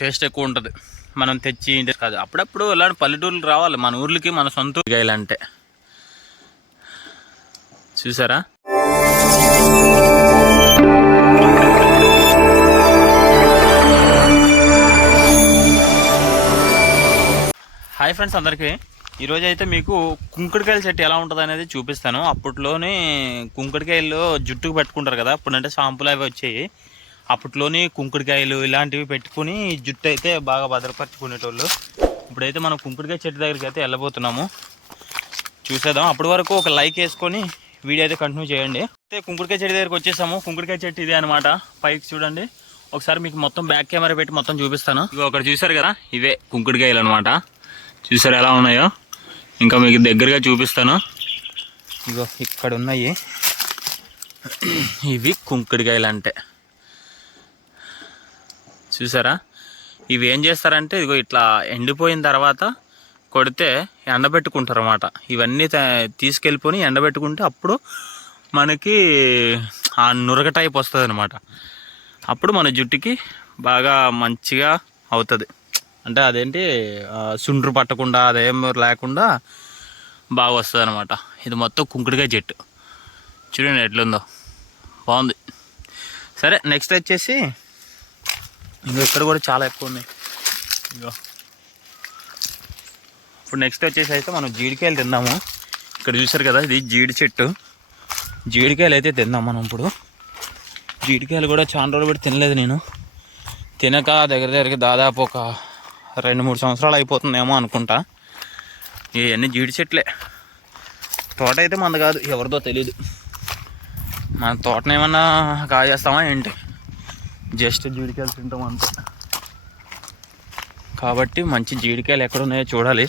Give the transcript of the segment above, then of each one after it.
Taste ఎక్కువ ఉంటుంది. మనం తెచ్చి కాదు. అప్పుడప్పుడు ఇలాంటి పల్లెటూర్లు రావాలి. మన ఊర్లకి మన సొంత ఊరికాయలు అంటే చూసారా? హాయ్ ఫ్రెండ్స్ అందరికీ. ఈరోజు అయితే మీకు కుంకుడుకాయల చెట్టు ఎలా ఉంటుంది అనేది చూపిస్తాను. అప్పట్లోనే కుంకుడుకాయల్లో జుట్టుకు పెట్టుకుంటారు కదా. అప్పుడంటే షాంపులు అవి వచ్చాయి. అప్పట్లోని కుంకుడుకాయలు ఇలాంటివి పెట్టుకుని జుట్టు అయితే బాగా భద్రపరచుకునేటోళ్ళు. ఇప్పుడైతే మనం కుంకుడుకాయ చెట్టు దగ్గరికి అయితే వెళ్ళబోతున్నాము. చూసేద్దాం. అప్పటి వరకు ఒక లైక్ వేసుకొని వీడియో అయితే కంటిన్యూ చేయండి. అయితే కుంకుడుకాయ చెట్టు దగ్గరికి వచ్చేసాము. కుంకుడుకాయ చెట్టు ఇదే అనమాట పైకి చూడండి. ఒకసారి మీకు మొత్తం బ్యాక్ కెమెరా పెట్టి మొత్తం చూపిస్తాను. ఇవి ఒకటి చూసారు కదా? ఇవే కుంకుడుకాయలు అనమాట చూసారు ఎలా ఉన్నాయో? ఇంకా మీకు దగ్గరగా చూపిస్తాను. ఇగో ఇక్కడ ఉన్నాయి ఇవి కుంకుడుకాయలు అంటే చూసారా? ఇవి ఏం చేస్తారంటే ఇదిగో ఇట్లా ఎండిపోయిన తర్వాత కొడితే ఎండబెట్టుకుంటారు అన్నమాట ఇవన్నీ తీసుకెళ్ళిపోయి ఎండబెట్టుకుంటే అప్పుడు మనకి ఆ నురగ టైప్ వస్తుంది అనమాట అప్పుడు మన జుట్టుకి బాగా మంచిగా అవుతుంది. అంటే అదేంటి సుండ్రు పట్టకుండా అదేం లేకుండా బాగా వస్తుంది అనమాట ఇది మొత్తం కుంకుడుకాయ చెట్టు చూడండి ఎట్లుందో. బాగుంది. సరే నెక్స్ట్ వచ్చేసి ఇంకా ఇక్కడ కూడా చాలా ఎక్కువ ఉన్నాయి. ఇగో ఇప్పుడు నెక్స్ట్ వచ్చేసి అయితే మనం జీడికాయలు తిందాము ఇక్కడ చూసారు కదా ఇది జీడి చెట్టు. జీడికాయలు అయితే తిందాం మనం ఇప్పుడు. జీడికాయలు కూడా చాలా రోజులు పెట్టి తినలేదు నేను. తినక దగ్గర దగ్గరికి దాదాపు ఒక రెండు మూడు సంవత్సరాలు అయిపోతుందేమో అనుకుంటా. ఇవన్నీ జీడి చెట్లే. తోట అయితే మనది కాదు ఎవరిదో తెలియదు మన తోటను ఏమన్నా కాజేస్తామా ఏంటి? జస్ట్ జీడికాయలు తింటాం అంతే. కాబట్టి మంచి జీడికాయలు ఎక్కడ ఉన్నాయో చూడాలి.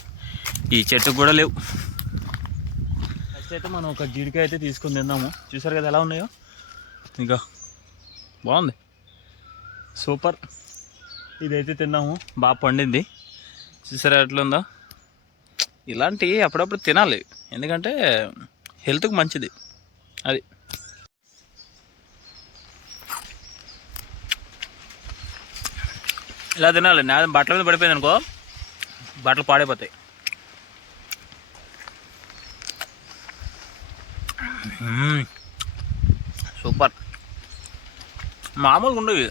ఈ చెట్టు కూడా లేవు. ఫస్ట్ అయితే మనం ఒక జీడికాయ అయితే తీసుకొని తిందాము. చూసారు కదా ఎలా ఉన్నాయో? ఇంకా బాగుంది. సూపర్. ఇదైతే తిన్నాము. బాగా పండింది. చూసారా ఎట్లుందో ఇలాంటివి అప్పుడప్పుడు తినాలి. ఎందుకంటే హెల్త్కి మంచిది. అది. ఇలా తినాలి. నా బట్టల మీద పడిపోయింది అనుకో బట్టలు పాడైపోతాయి. సూపర్. మామూలుగా ఉండవు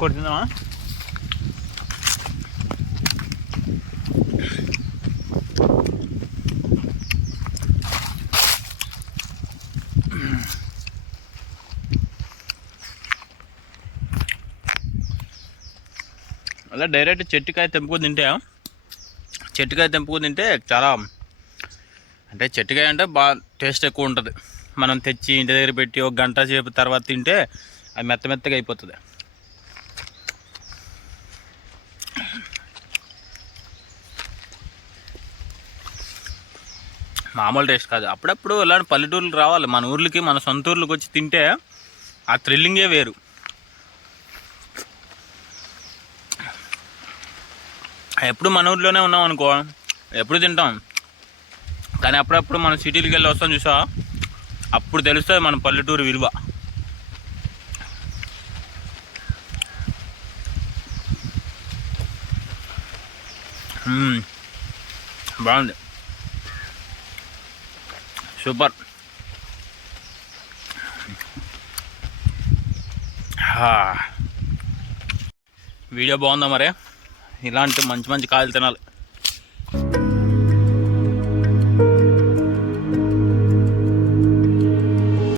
కొడుతుందా అలా డైరెక్ట్ చెట్టుకాయ తెంపుకొని తింటే చెట్టుకాయ తెంపుకొని తింటే చాలా అంటే చెట్టుకాయ అంటే బాగా టేస్ట్ ఎక్కువ ఉంటుంది. మనం తెచ్చి ఇంటి దగ్గర పెట్టి ఒక గంట సేపు తర్వాత తింటే అది మెత్త మెత్తగా అయిపోతుంది. మామూలు టేస్ట్ కాదు. అప్పుడప్పుడు ఇలాంటి పల్లెటూర్లు రావాలి. మన ఊర్లకి మన సొంత ఊర్లకు వచ్చి తింటే ఆ థ్రిల్లింగే వేరు. ఎప్పుడు మన ఊర్లోనే ఉన్నాం అనుకో ఎప్పుడు తింటాం. కానీ అప్పుడప్పుడు మనం సిటీలకు వెళ్ళి వస్తాం చూసా అప్పుడు తెలుస్తుంది మన పల్లెటూరు విలువ. బాగుంది. సూపర్. వీడియో బాగుందా మరి? ఇలాంటి మంచి మంచి కాయలు తినాలి.